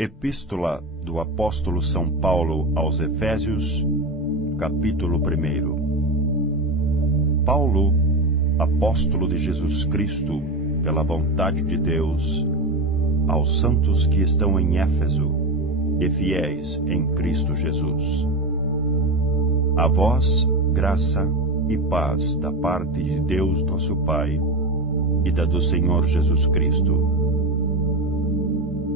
Epístola do Apóstolo São Paulo aos Efésios, capítulo 1. Paulo, apóstolo de Jesus Cristo, pela vontade de Deus, aos santos que estão em Éfeso e fiéis em Cristo Jesus. A vós, graça e paz da parte de Deus nosso Pai e da do Senhor Jesus Cristo.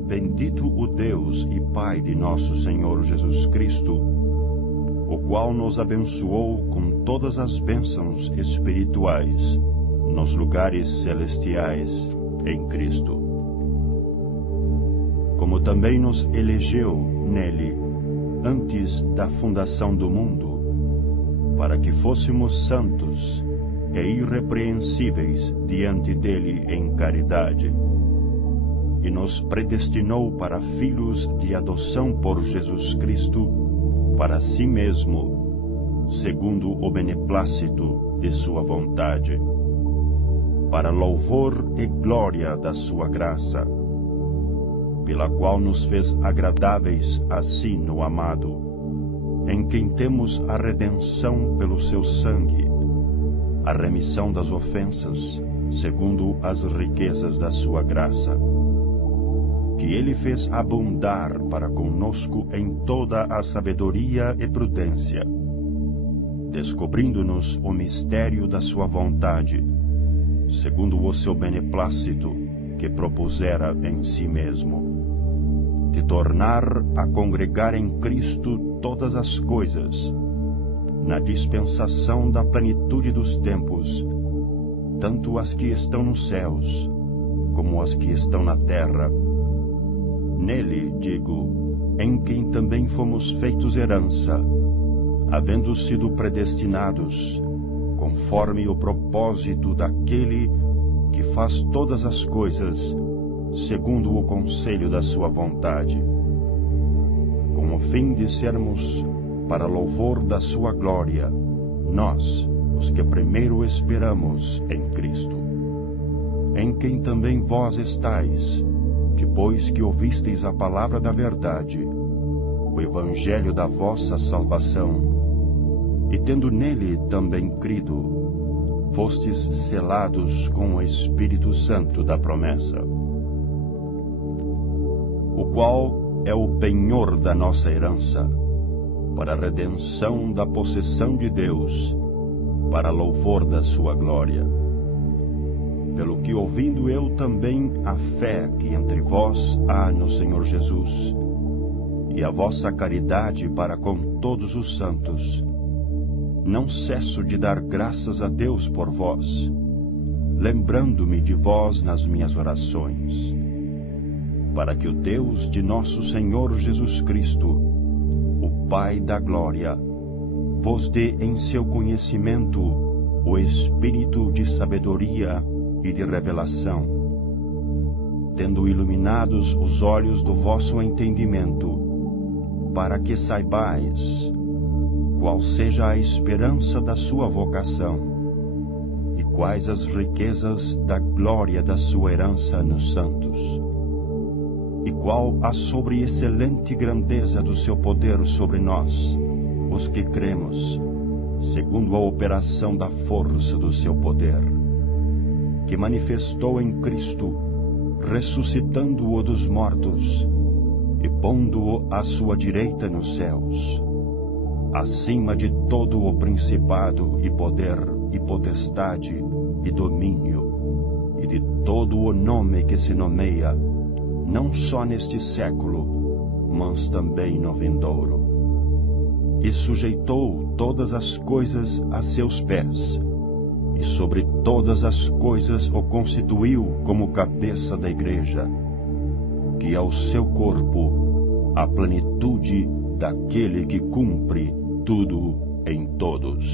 Bendito o Deus e Pai de nosso Senhor Jesus Cristo, o qual nos abençoou com todas as bênçãos espirituais nos lugares celestiais em Cristo. Como também nos elegeu nele antes da fundação do mundo, para que fôssemos santos e irrepreensíveis diante dele em caridade, e nos predestinou para filhos de adoção por Jesus Cristo, para si mesmo, segundo o beneplácito de sua vontade, para louvor e glória da sua graça, pela qual nos fez agradáveis a si no amado, em quem temos a redenção pelo seu sangue, a remissão das ofensas, segundo as riquezas da sua graça, que ele fez abundar para conosco em toda a sabedoria e prudência, descobrindo-nos o mistério da sua vontade, segundo o seu beneplácito que propusera em si mesmo, de tornar a congregar em Cristo todas as coisas, na dispensação da plenitude dos tempos, tanto as que estão nos céus, como as que estão na terra. Nele, digo, em quem também fomos feitos herança, havendo sido predestinados, conforme o propósito daquele que faz todas as coisas, segundo o conselho da sua vontade, com o fim de sermos, para louvor da sua glória, nós, os que primeiro esperamos em Cristo, em quem também vós estáis, depois que ouvisteis a palavra da verdade, o evangelho da vossa salvação, e tendo nele também crido, fostes selados com o Espírito Santo da promessa, o qual é o penhor da nossa herança, para a redenção da possessão de Deus, para louvor da sua glória. Pelo que ouvindo eu também a fé que entre vós há no Senhor Jesus, e a vossa caridade para com todos os santos, não cesso de dar graças a Deus por vós, lembrando-me de vós nas minhas orações, para que o Deus de nosso Senhor Jesus Cristo, o Pai da glória, vos dê em seu conhecimento o espírito de sabedoria e de revelação, tendo iluminados os olhos do vosso entendimento, para que saibais qual seja a esperança da sua vocação, e quais as riquezas da glória da sua herança nos santos, e qual a sobreexcelente grandeza do seu poder sobre nós, os que cremos, segundo a operação da força do seu poder, que manifestou em Cristo, ressuscitando-o dos mortos e pondo-o à sua direita nos céus, acima de todo o principado e poder e potestade e domínio, e de todo o nome que se nomeia, não só neste século, mas também no vindouro. E sujeitou todas as coisas a seus pés, e sobre todas as coisas o constituiu como cabeça da igreja, que é o seu corpo, a plenitude daquele que cumpre tudo em todos.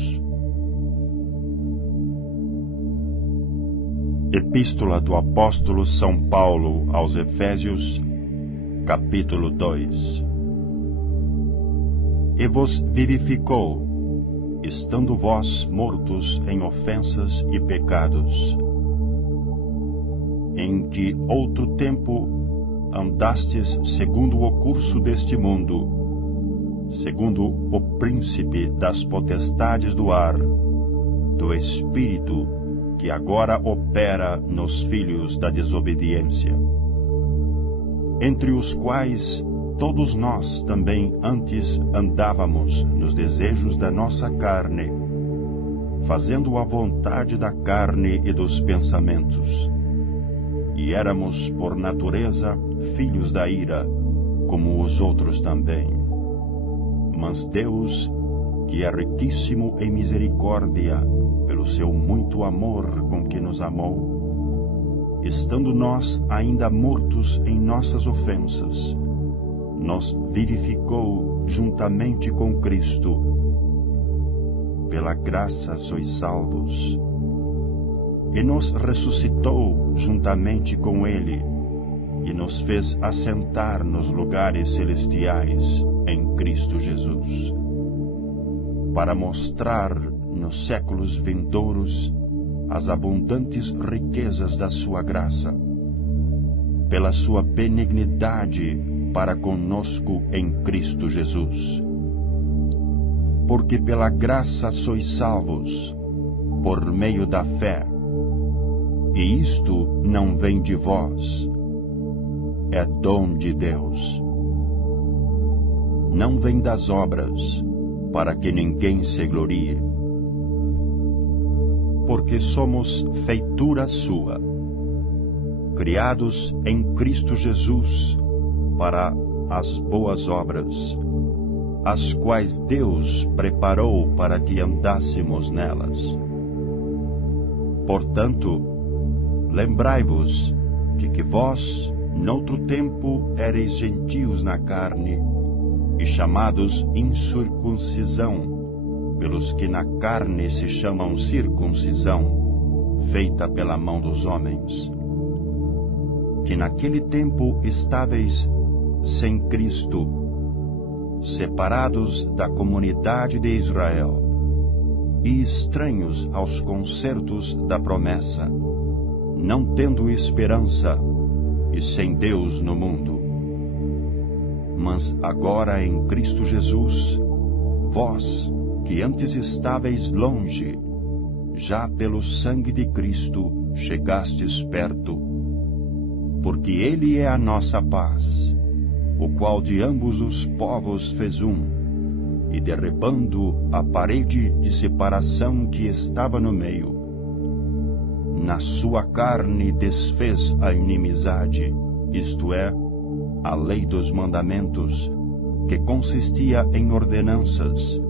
Epístola do Apóstolo São Paulo aos Efésios, capítulo 2. E vos vivificou, estando vós mortos em ofensas e pecados, em que outro tempo andastes segundo o curso deste mundo, segundo o príncipe das potestades do ar, do espírito que agora opera nos filhos da desobediência, entre os quais todos nós também antes andávamos nos desejos da nossa carne, fazendo a vontade da carne e dos pensamentos. E éramos, por natureza, filhos da ira, como os outros também. Mas Deus, que é riquíssimo em misericórdia, pelo seu muito amor com que nos amou, estando nós ainda mortos em nossas ofensas, nos vivificou juntamente com Cristo. Pela graça sois salvos. E nos ressuscitou juntamente com Ele, e nos fez assentar nos lugares celestiais em Cristo Jesus, para mostrar nos séculos vindouros as abundantes riquezas da sua graça, pela sua benignidade para conosco em Cristo Jesus. Porque pela graça sois salvos, por meio da fé, e isto não vem de vós, é dom de Deus. Não vem das obras, para que ninguém se glorie. Porque somos feitura sua, criados em Cristo Jesus para as boas obras, as quais Deus preparou para que andássemos nelas. Portanto, lembrai-vos de que vós, noutro tempo, éreis gentios na carne, e chamados incircuncisão, pelos que na carne se chamam circuncisão, feita pela mão dos homens. Que naquele tempo estáveis sem Cristo, separados da comunidade de Israel, e estranhos aos concertos da promessa, não tendo esperança e sem Deus no mundo. Mas agora em Cristo Jesus, vós, que antes estáveis longe, já pelo sangue de Cristo chegastes perto, porque Ele é a nossa paz, o qual de ambos os povos fez um, e derribando a parede de separação que estava no meio, na sua carne desfez a inimizade, isto é, a lei dos mandamentos, que consistia em ordenanças,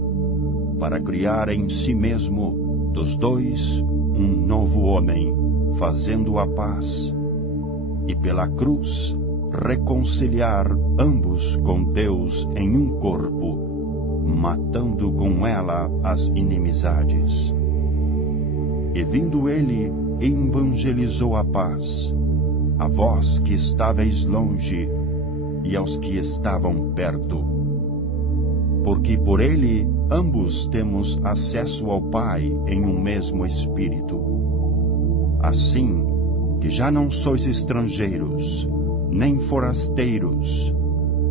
para criar em si mesmo dos dois um novo homem, fazendo a paz, e pela cruz reconciliar ambos com Deus em um corpo, matando com ela as inimizades. E vindo ele, evangelizou a paz, a vós que estáveis longe e aos que estavam perto. Porque por ele ambos temos acesso ao Pai em um mesmo Espírito. Assim que já não sois estrangeiros, nem forasteiros,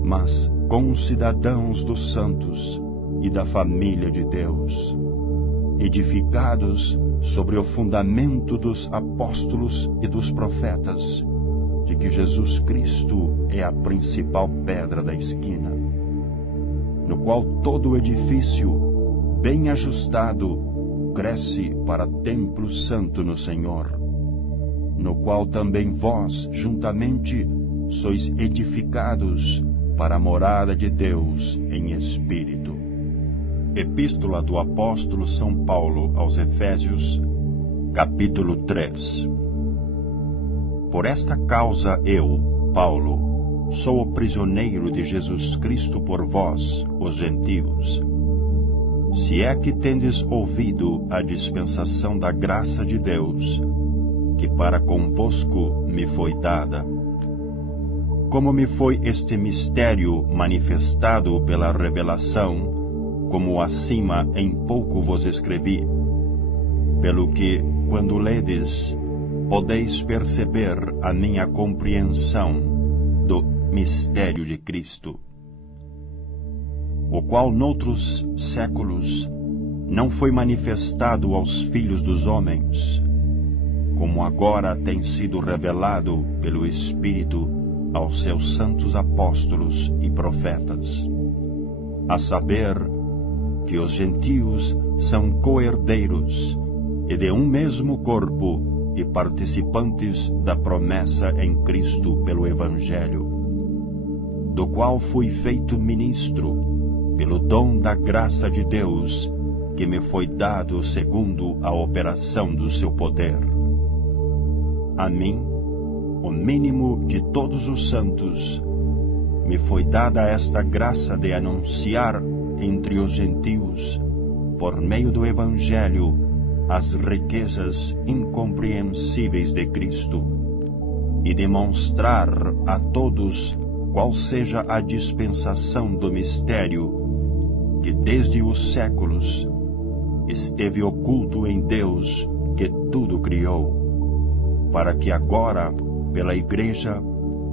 mas concidadãos dos santos e da família de Deus, edificados sobre o fundamento dos apóstolos e dos profetas, de que Jesus Cristo é a principal pedra da esquina, no qual todo o edifício, bem ajustado, cresce para templo santo no Senhor, no qual também vós, juntamente, sois edificados para a morada de Deus em Espírito. Epístola do Apóstolo São Paulo aos Efésios, capítulo 3. Por esta causa eu, Paulo, sou o prisioneiro de Jesus Cristo por vós, os gentios. Se é que tendes ouvido a dispensação da graça de Deus, que para convosco me foi dada. Como me foi este mistério manifestado pela revelação, como acima em pouco vos escrevi, pelo que, quando ledes, podeis perceber a minha compreensão, do mistério de Cristo, o qual noutros séculos não foi manifestado aos filhos dos homens, como agora tem sido revelado pelo Espírito aos seus santos apóstolos e profetas, a saber, que os gentios são co-herdeiros e de um mesmo corpo e participantes da promessa em Cristo pelo Evangelho, do qual fui feito ministro pelo dom da graça de Deus que me foi dado segundo a operação do seu poder. A mim, o mínimo de todos os santos, me foi dada esta graça de anunciar entre os gentios, por meio do Evangelho, as riquezas incompreensíveis de Cristo, e demonstrar a todos qual seja a dispensação do mistério que desde os séculos esteve oculto em Deus que tudo criou, para que agora, pela Igreja,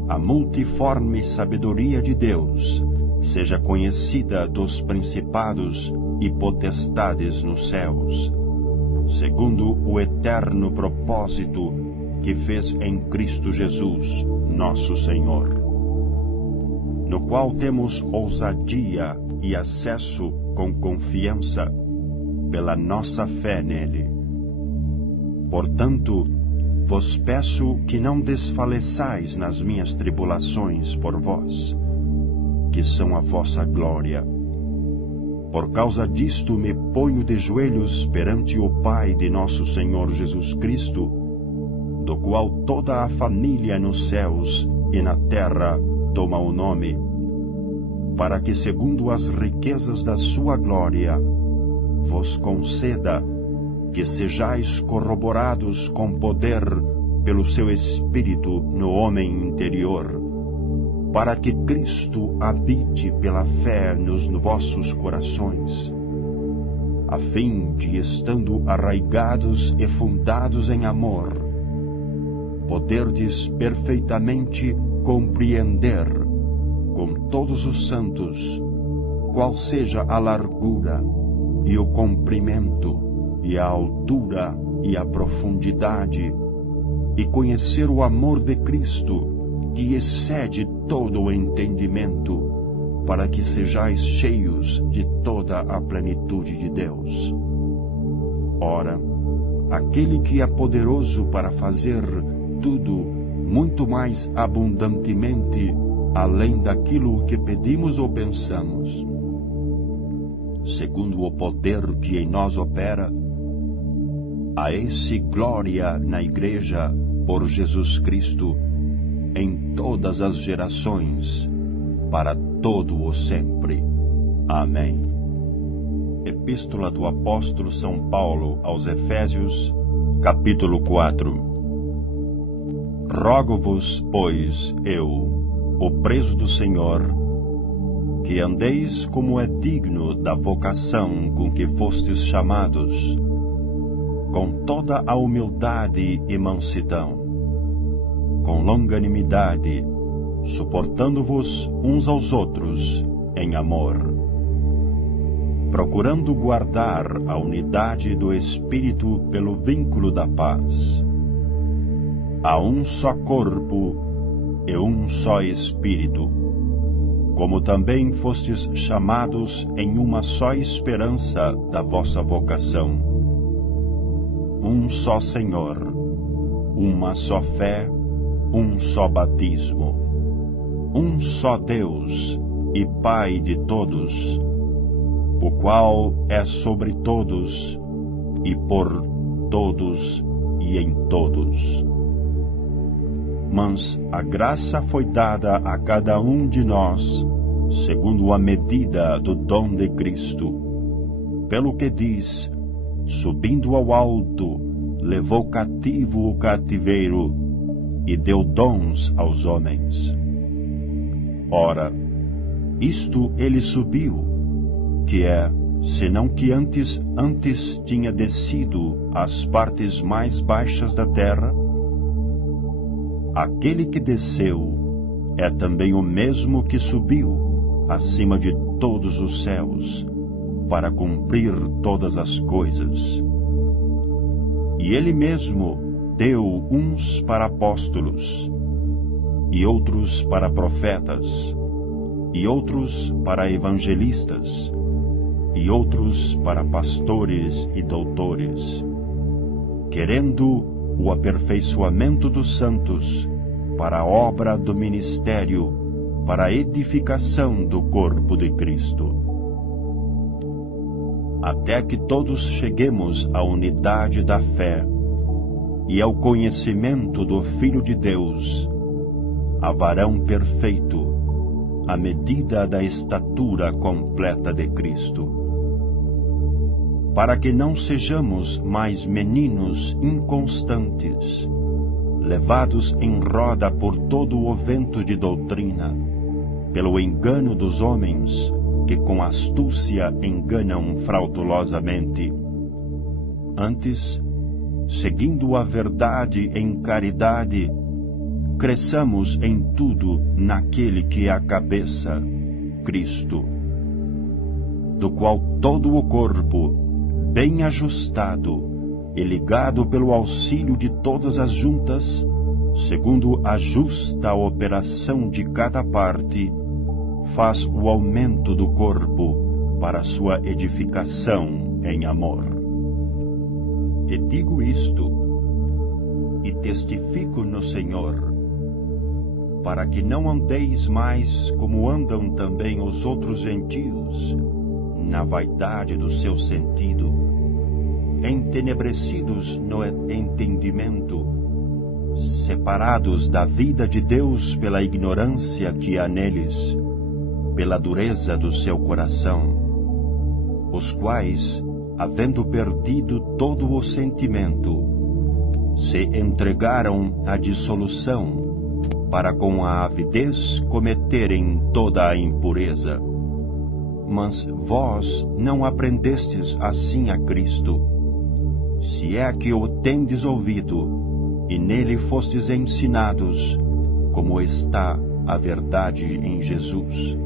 a multiforme sabedoria de Deus seja conhecida dos principados e potestades nos céus, segundo o eterno propósito que fez em Cristo Jesus, nosso Senhor, no qual temos ousadia e acesso com confiança pela nossa fé nele. Portanto, vos peço que não desfaleçais nas minhas tribulações por vós, que são a vossa glória. Por causa disto me ponho de joelhos perante o Pai de nosso Senhor Jesus Cristo, do qual toda a família nos céus e na terra toma o nome, para que, segundo as riquezas da sua glória, vos conceda que sejais corroborados com poder pelo seu Espírito no homem interior, para que Cristo habite pela fé nos vossos corações, a fim de, estando arraigados e fundados em amor, poderdes perfeitamente compreender com todos os santos qual seja a largura e o comprimento e a altura e a profundidade, e conhecer o amor de Cristo, que excede todo o entendimento, para que sejais cheios de toda a plenitude de Deus. Ora, aquele que é poderoso para fazer tudo muito mais abundantemente, além daquilo que pedimos ou pensamos, segundo o poder que em nós opera, a esse glória na Igreja por Jesus Cristo em todas as gerações, para todo o sempre. Amém. Epístola do Apóstolo São Paulo aos Efésios, capítulo 4. Rogo-vos, pois, eu, o preso do Senhor, que andeis como é digno da vocação com que fostes chamados, com toda a humildade e mansidão, com longanimidade, suportando-vos uns aos outros em amor, procurando guardar a unidade do Espírito pelo vínculo da paz. Há um só corpo e um só Espírito, como também fostes chamados em uma só esperança da vossa vocação. Um só Senhor, uma só fé, um só batismo, um só Deus e Pai de todos, o qual é sobre todos e por todos e em todos. Mas a graça foi dada a cada um de nós, segundo a medida do dom de Cristo, pelo que diz: subindo ao alto, levou cativo o cativeiro e deu dons aos homens. Ora, isto ele subiu, que é, senão que antes tinha descido às partes mais baixas da terra. Aquele que desceu é também o mesmo que subiu acima de todos os céus, para cumprir todas as coisas. E ele mesmo deu uns para apóstolos, e outros para profetas, e outros para evangelistas, e outros para pastores e doutores, querendo o aperfeiçoamento dos santos, para a obra do ministério, para a edificação do corpo de Cristo, até que todos cheguemos à unidade da fé e ao conhecimento do Filho de Deus, a varão perfeito, à medida da estatura completa de Cristo, para que não sejamos mais meninos inconstantes, levados em roda por todo o vento de doutrina, pelo engano dos homens, que com astúcia enganam fraudulosamente. Antes, seguindo a verdade em caridade, cresçamos em tudo naquele que é a cabeça, Cristo, do qual todo o corpo, bem ajustado e ligado pelo auxílio de todas as juntas, segundo a justa operação de cada parte, faz o aumento do corpo para sua edificação em amor. E digo isto, e testifico no Senhor, para que não andeis mais como andam também os outros gentios, na vaidade do seu sentido, entenebrecidos no entendimento, separados da vida de Deus pela ignorância que há neles, pela dureza do seu coração, os quais, havendo perdido todo o sentimento, se entregaram à dissolução, para com a avidez cometerem toda a impureza. Mas vós não aprendestes assim a Cristo, se é que o tendes ouvido, e nele fostes ensinados, como está a verdade em Jesus,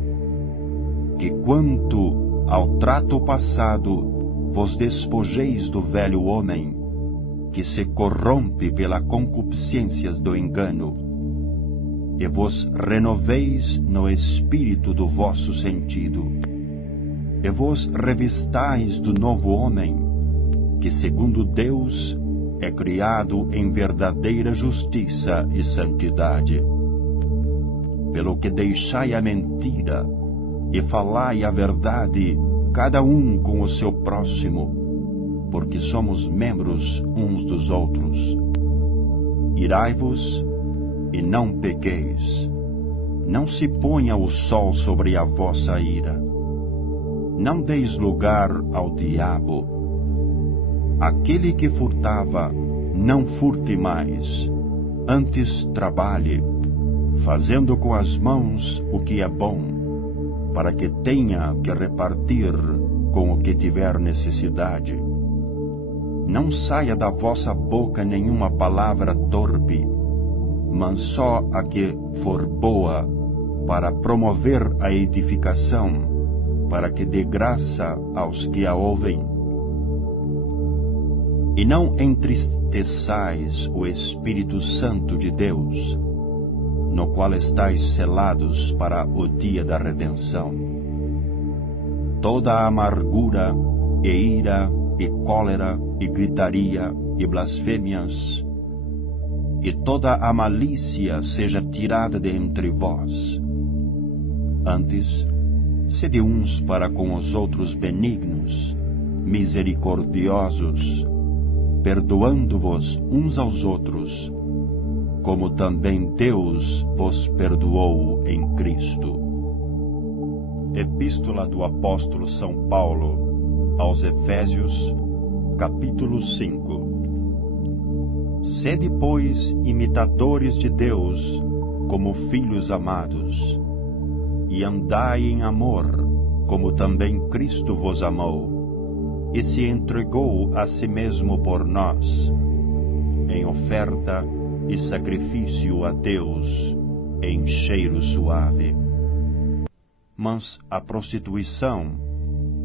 que quanto ao trato passado, vos despojeis do velho homem, que se corrompe pela concupiscência do engano, e vos renoveis no espírito do vosso sentido, e vos revistais do novo homem, que segundo Deus é criado em verdadeira justiça e santidade. Pelo que deixai a mentira, e falai a verdade, cada um com o seu próximo, porque somos membros uns dos outros. Irai-vos e não pequeis. Não se ponha o sol sobre a vossa ira. Não deis lugar ao diabo. Aquele que furtava, não furte mais, antes trabalhe, fazendo com as mãos o que é bom, para que tenha que repartir com o que tiver necessidade. Não saia da vossa boca nenhuma palavra torpe, mas só a que for boa, para promover a edificação, para que dê graça aos que a ouvem. E não entristeçais o Espírito Santo de Deus, no qual estáis selados para o dia da redenção. Toda a amargura, e ira, e cólera, e gritaria, e blasfêmias, e toda a malícia seja tirada de entre vós. Antes, sede uns para com os outros benignos, misericordiosos, perdoando-vos uns aos outros, como também Deus vos perdoou em Cristo. Epístola do Apóstolo São Paulo aos Efésios, capítulo 5. Sede, pois, imitadores de Deus, como filhos amados, e andai em amor, como também Cristo vos amou, e se entregou a si mesmo por nós, em oferta e sacrifício a Deus em cheiro suave. Mas a prostituição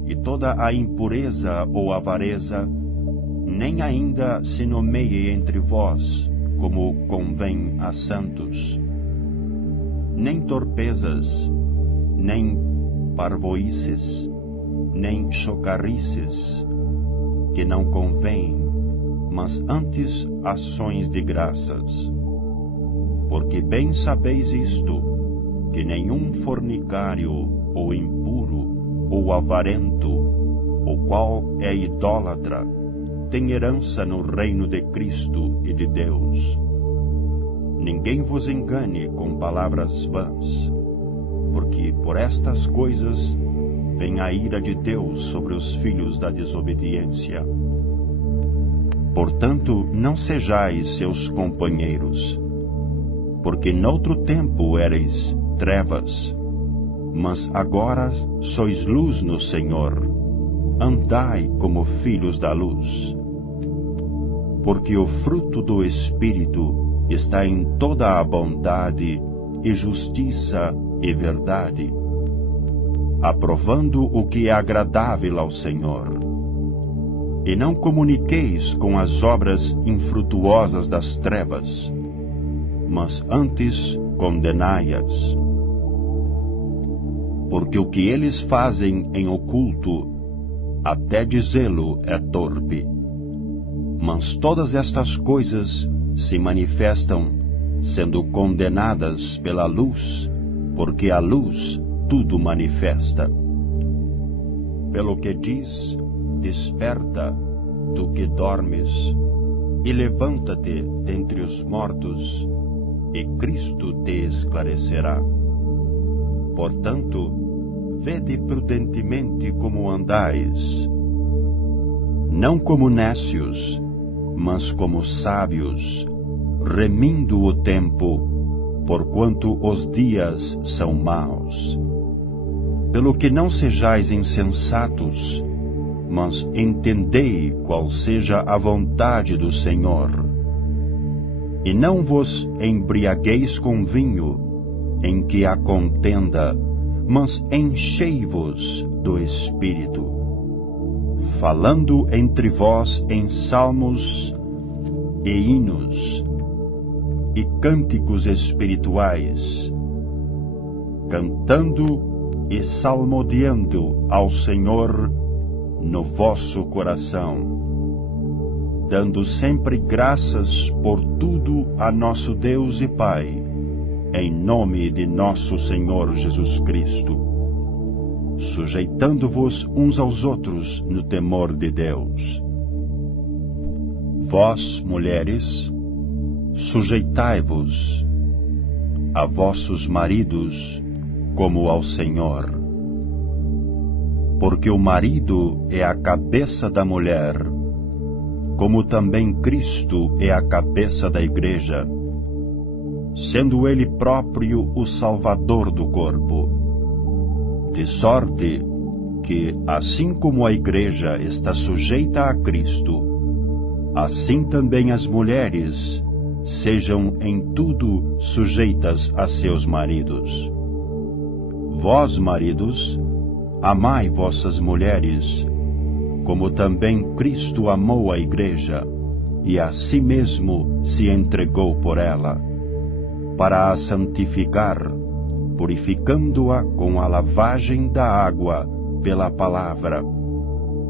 e toda a impureza ou avareza nem ainda se nomeie entre vós, como convém a santos. Nem torpezas, nem parvoices, nem chocarrices, que não convém, mas antes ações de graças. Porque bem sabeis isto, que nenhum fornicário, ou impuro, ou avarento, o qual é idólatra, tem herança no reino de Cristo e de Deus. Ninguém vos engane com palavras vãs, porque por estas coisas vem a ira de Deus sobre os filhos da desobediência. Portanto, não sejais seus companheiros, porque noutro tempo erais trevas, mas agora sois luz no Senhor. Andai como filhos da luz. Porque o fruto do Espírito está em toda a bondade e justiça e verdade, aprovando o que é agradável ao Senhor. E não comuniqueis com as obras infrutuosas das trevas, mas antes condenai-as. Porque o que eles fazem em oculto, até dizê-lo é torpe. Mas todas estas coisas se manifestam, sendo condenadas pela luz, porque a luz tudo manifesta. Pelo que diz, desperta, tu que dormes, e levanta-te dentre os mortos, e Cristo te esclarecerá. Portanto, vede prudentemente como andais, não como nécios, mas como sábios, remindo o tempo, porquanto os dias são maus. Pelo que não sejais insensatos, mas entendei qual seja a vontade do Senhor. E não vos embriagueis com vinho, em que há contenda, mas enchei-vos do Espírito, falando entre vós em salmos e hinos e cânticos espirituais, cantando e salmodiando ao Senhor no vosso coração, dando sempre graças por tudo a nosso Deus e Pai, em nome de nosso Senhor Jesus Cristo, sujeitando-vos uns aos outros no temor de Deus. Vós, mulheres, sujeitai-vos a vossos maridos como ao Senhor. Porque o marido é a cabeça da mulher, como também Cristo é a cabeça da igreja, sendo ele próprio o Salvador do corpo. De sorte que, assim como a igreja está sujeita a Cristo, assim também as mulheres sejam em tudo sujeitas a seus maridos. Vós, maridos, amai vossas mulheres, como também Cristo amou a igreja, e a si mesmo se entregou por ela, para a santificar, purificando-a com a lavagem da água pela palavra,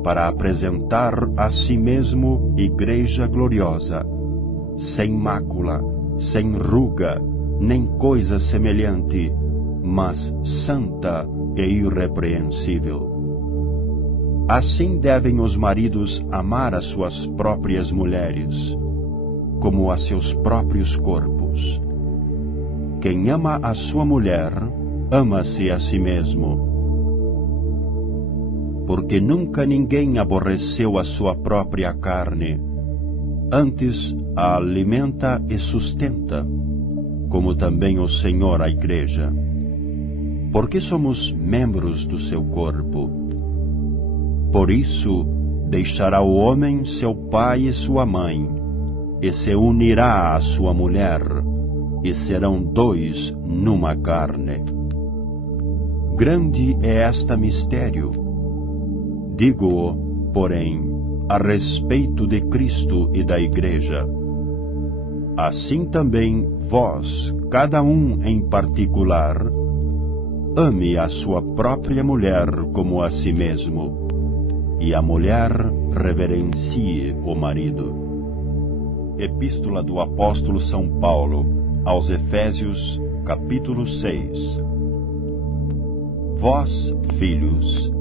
para apresentar a si mesmo igreja gloriosa, sem mácula, sem ruga, nem coisa semelhante, mas santa e irrepreensível. Assim devem os maridos amar as suas próprias mulheres, como a seus próprios corpos. Quem ama a sua mulher, ama-se a si mesmo. Porque nunca ninguém aborreceu a sua própria carne, antes a alimenta e sustenta, como também o Senhor a igreja. Porque somos membros do seu corpo. Por isso, deixará o homem seu pai e sua mãe, e se unirá à sua mulher, e serão dois numa carne. Grande é este mistério. Digo-o, porém, a respeito de Cristo e da Igreja. Assim também vós, cada um em particular, ame a sua própria mulher como a si mesmo, e a mulher reverencie o marido. Epístola do Apóstolo São Paulo aos Efésios, capítulo 6. Vós, filhos,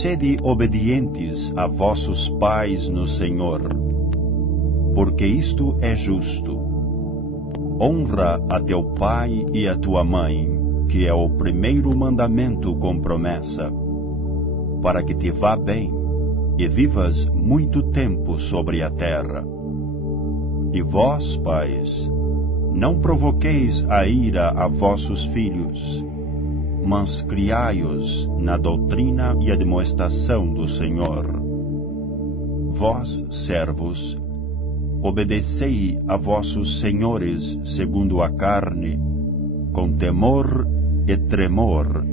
sede obedientes a vossos pais no Senhor, porque isto é justo. Honra a teu pai e a tua mãe, que é o primeiro mandamento com promessa, para que te vá bem e vivas muito tempo sobre a terra. E vós, pais, não provoqueis a ira a vossos filhos, mas criai-os na doutrina e admoestação do Senhor. Vós, servos, obedecei a vossos senhores segundo a carne, com temor e tremor,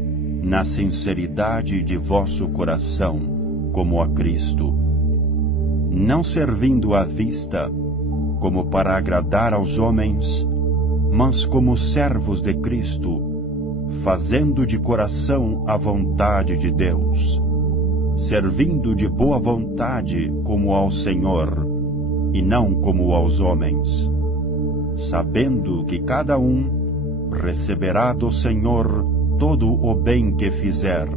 na sinceridade de vosso coração, como a Cristo, não servindo à vista, como para agradar aos homens, mas como servos de Cristo, fazendo de coração a vontade de Deus, servindo de boa vontade como ao Senhor, e não como aos homens, sabendo que cada um receberá do Senhor todo o bem que fizer,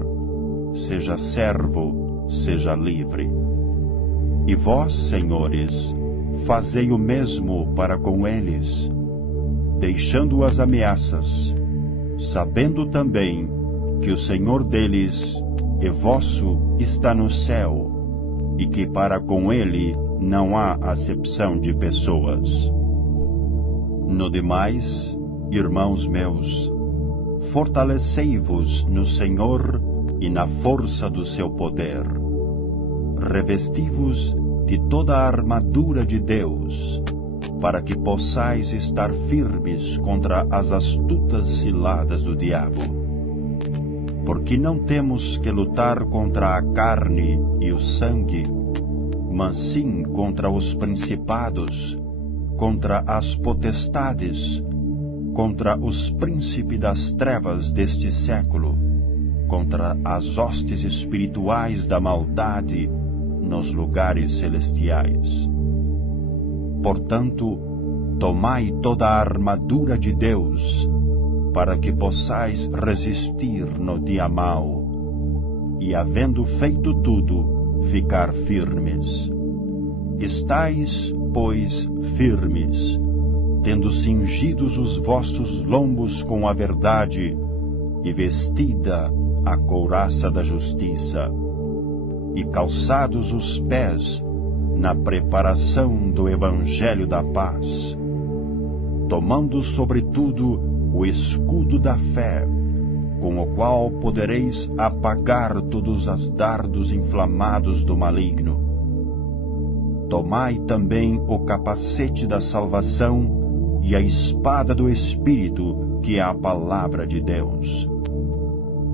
seja servo, seja livre. E vós, senhores, fazei o mesmo para com eles, deixando as ameaças, sabendo também que o Senhor deles e vosso está no céu, e que para com ele não há acepção de pessoas. No demais, irmãos meus, fortalecei-vos no Senhor e na força do seu poder. Revesti-vos de toda a armadura de Deus, para que possais estar firmes contra as astutas ciladas do diabo. Porque não temos que lutar contra a carne e o sangue, mas sim contra os principados, contra as potestades, contra os príncipes das trevas deste século, contra as hostes espirituais da maldade nos lugares celestiais. Portanto, tomai toda a armadura de Deus, para que possais resistir no dia mau, e havendo feito tudo, ficar firmes. Estais, pois, firmes, tendo cingidos os vossos lombos com a verdade, e vestida a couraça da justiça, e calçados os pés na preparação do Evangelho da paz, tomando sobretudo o escudo da fé, com o qual podereis apagar todos os dardos inflamados do maligno. Tomai também o capacete da salvação e a espada do Espírito, que é a palavra de Deus,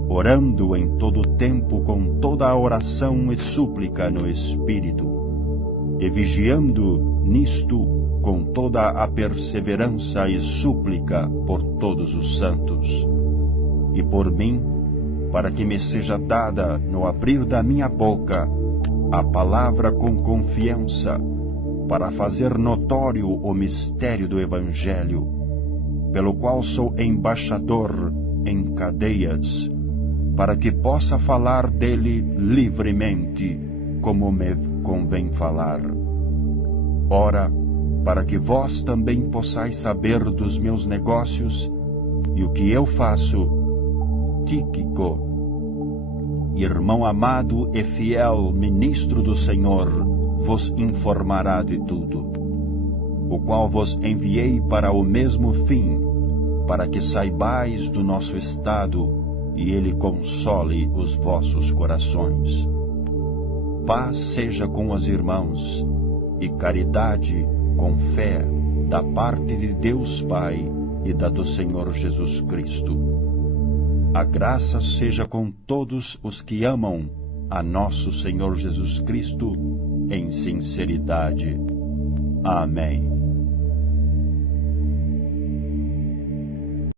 orando em todo tempo com toda a oração e súplica no Espírito, e vigiando nisto com toda a perseverança e súplica por todos os santos, e por mim, para que me seja dada no abrir da minha boca a palavra com confiança, para fazer notório o mistério do Evangelho, pelo qual sou embaixador em cadeias, para que possa falar dele livremente, como me convém falar. Ora, para que vós também possais saber dos meus negócios e o que eu faço, Tíquico, irmão amado e fiel ministro do Senhor, vos informará de tudo, o qual vos enviei para o mesmo fim, para que saibais do nosso estado e ele console os vossos corações. Paz seja com os irmãos, e caridade com fé, da parte de Deus Pai e da do Senhor Jesus Cristo. A graça seja com todos os que amam a nosso Senhor Jesus Cristo em sinceridade. Amém.